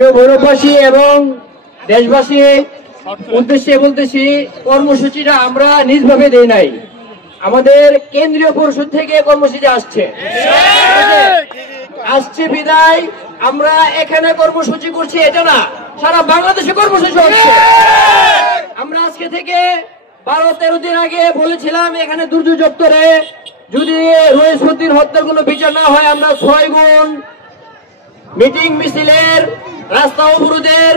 ভৈরববাসী এবং দেশবাসী উদ্দেশ্যে বলতেছি, কর্মসূচিটা আমরা নিজভাবে দেই নাই, আমাদের কেন্দ্রীয় পরিষদ থেকে কর্মসূচি আসছে বিদায় আমরা এখানে কর্মসূচি করছি, এটা না, সারা বাংলাদেশে কর্মসূচি হচ্ছে। আমরা আজকে থেকে 12-13 দিন আগে বলেছিলাম এখানে দুর্যোগ দপ্তরে যদি রহিসউদ্দিন হত্যার কোনো বিচার না হয় আমরা 6 গুণ মিটিং মিছিলের রাস্তা অবরোধের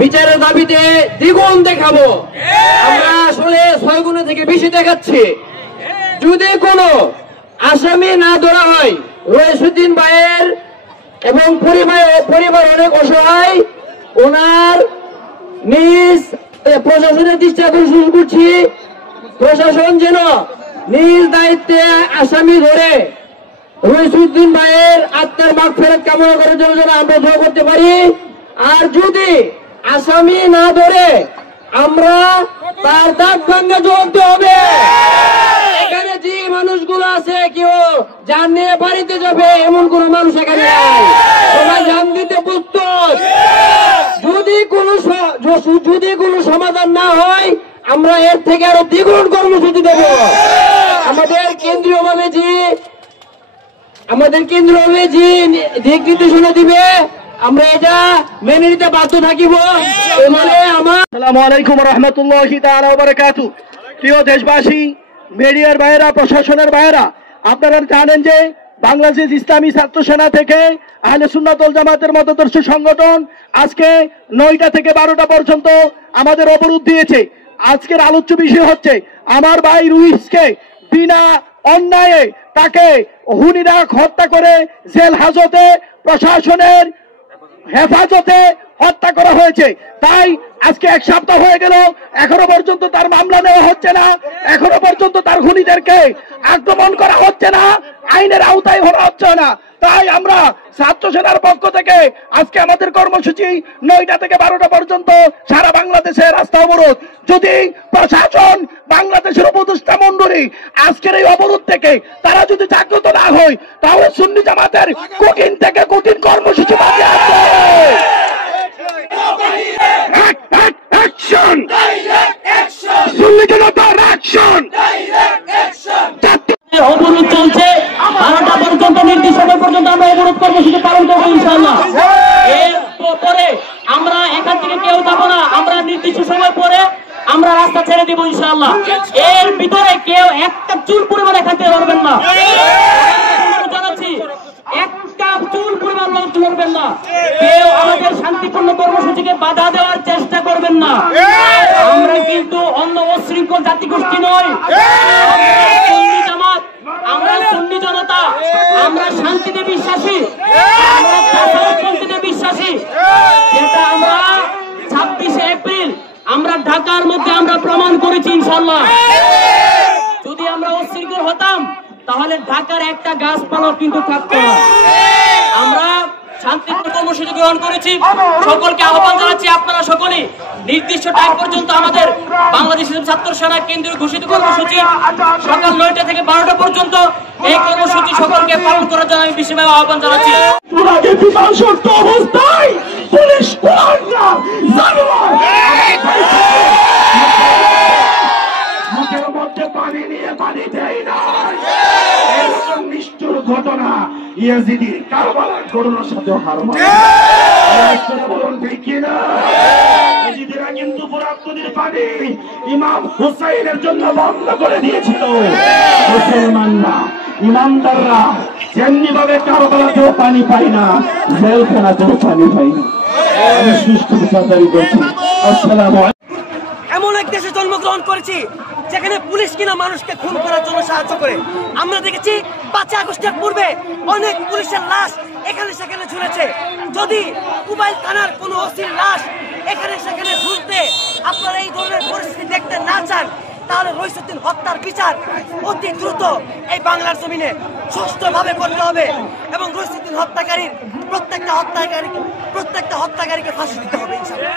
বিচারের দাবিতে দ্বিগুণ দেখাবো। আমরা আসলে 6 গুণের থেকে বেশি দেখাচ্ছি। যদি কোনো আসামি না ধরা হয়, রহিসউদ্দিন ভাইয়ের এবং পরিবার অনেক অসহায়, ওনার নিজ প্রশাসনের দৃষ্টি আকর্ষণ করছি, প্রশাসন যেন নিজ দায়িত্বে আসামি ধরে রহিসউদ্দিন ভাইয়ের আত্মার মাগফিরাত কামনা করার জন্য যেন আমরা দোয়া করতে পারি। আর যদি আসামি না ধরে আমরা তার দাগ ভাঙ্গা জবাবতে হবে। এখানে যে মানুষগুলো আছে কেউ জান নিয়ে বাড়িতে যাবে এমন কোন মানুষ এখানে নাই, সবাই জান দিতে প্রস্তুত। যদি কোনো সমাধান না হয় আমরা এর থেকে আরো দ্বিগুণ কর্মসূচি দেব। আমাদের কেন্দ্রীয়ভাবে যে দিক নির্দেশনা দিবে আমরা এটা মেনে নিতে বাধ্য থাকিব। আসসালামু আলাইকুম ওয়া রাহমাতুল্লাহি তাআলা ওয়া বারাকাতুহু। প্রিয় দেশবাসী, মিডিয়ার ভাইয়েরা, প্রশাসনের ভাইয়েরা, আপনারা জানেন যে বাংলাদেশ ইসলামী ছাত্র সেনা থেকে আহলে সুন্নাত ওয়াল জামাতের মতাদর্শ সংগঠন আজকে 9টা থেকে 12টা পর্যন্ত আমাদের অবরোধ দিয়েছে। আজকের আলোচ্য বিষয় হচ্ছে আমার ভাই রুইসকে বিনা অন্যায়ে তাকে হুনিরা হত্যা করে জেল হাজতে প্রশাসনের হেফাজতে হত্যা করা হয়েছে। তাই আজকে 1 সপ্তাহ হয়ে গেল, এখনো পর্যন্ত তার মামলা নেওয়া হচ্ছে না, এখনো পর্যন্ত তার খুনিদেরকে আক্রমণ করা হচ্ছে না, আইনের আওতায় হওয়া হচ্ছে না। তাই আমরা ছাত্র সেনার পক্ষ থেকে আজকে আমাদের কর্মসূচি 9টা থেকে 12টা পর্যন্ত সারা বাংলাদেশে রাস্তা অবরোধ। যদি প্রশাসন, বাংলাদেশের উপদেষ্টা মণ্ডলী আজকের এই অবরোধ থেকে তারা যদি জাগ্রত না হয়, তাহলে সুন্নি জামাতের কঠিন থেকে কঠিন কর্মসূচি বাজে আছে। অবরোধ চলছে 12টা পর্যন্ত, নির্দিষ্ট সময় পর্যন্ত আমরা অবরোধ কর্মসূচি পালন করবো ইনশাআল্লাহ। এরপরে আমরা এখান থেকে কেউ যাবো না, আমরা নির্দিষ্ট সময় পরে আমরা রাস্তা ছেড়ে দিব ইনশাআল্লাহ। এর ভিতরে কেউ একটা চুল পরিমাণ এখান থেকে লড়বেন না, জানাচ্ছি, একটা চুল পরিমাণ লড়বেন না, কেউ আমাদের শান্তিপূর্ণ কর্মসূচিকে বাধা দেওয়ার চেষ্টা করবেন না। আমরা কিন্তু অন্য অশৃঙ্খল জাতিগোষ্ঠী নই, আমরা সুন্নি জনতা, আমরা শান্তিতে বিশ্বাসী, আমরা শান্তিতে বিশ্বাসী। যেটা আমরা 26শে এপ্রিল আমরা ঢাকার মধ্যে আমরা প্রমাণ করেছি ইনশাআল্লাহ। যদি আমরা অশৃঙ্খল হতাম তাহলে ঢাকার একটা গাছপালা কিন্তু থাকতো না। আমরা শান্তিপূর্ণ কর্মসূচি গ্রহণ করেছি, সকলকে আহ্বান জানাচ্ছি আপনারা সকলেই নির্দিষ্ট টাইম পর্যন্ত আমাদের বাংলাদেশ ছাত্র সেনা কেন্দ্রীয় ঘোষিত কর্মসূচি সকাল 9টা থেকে 12টা পর্যন্ত এই কর্মসূচি সকলকে পালন করার জন্য আমি বিশেষভাবে আহ্বান জানাচ্ছি। নিষ্ঠুর ঘটনা ইয়াজিদি কারবালার ঘটনার সাথে হারমান বলুন ঠিক কিনা? ইয়াজিদিরা কিন্তু পুরাতনের পানি ইমাম হুসাইনের জন্য বন্ধ করে দিয়েছিল। মুসলমানরা, ইমানদাররা যেমনি ভাবে কারবালাতেও পানি পাই না, জেলখানাতেও পানি পাই না। আমি সুষ্ঠু বিচারদারি করছি। আসসালামু আলাইকুম। এমন এক দেশে জন্মগ্রহণ করেছি যেখানে পুলিশ কিনা মানুষকে খুন করার জন্য সাহায্য করে। আমরা দেখেছি 5 আগস্টের পূর্বে অনেক পুলিশের লাশ এখানে সেখানে ঝুলেছে। যদি মোবাইল থানার কোনো ওসির লাশ এখানে সেখানে ঝুলতে আপনারা এই ধরনের পরিস্থিতি দেখতে না চান, তাহলে রহিসউদ্দিন হত্যার বিচার অতি দ্রুত এই বাংলার জমিনে সুষ্ঠুভাবে করতে হবে এবং রহিসউদ্দিন হত্যাকারীর প্রত্যেকটা হত্যাকারীকে ফাঁসি দিতে হবে ইনশাআল্লাহ।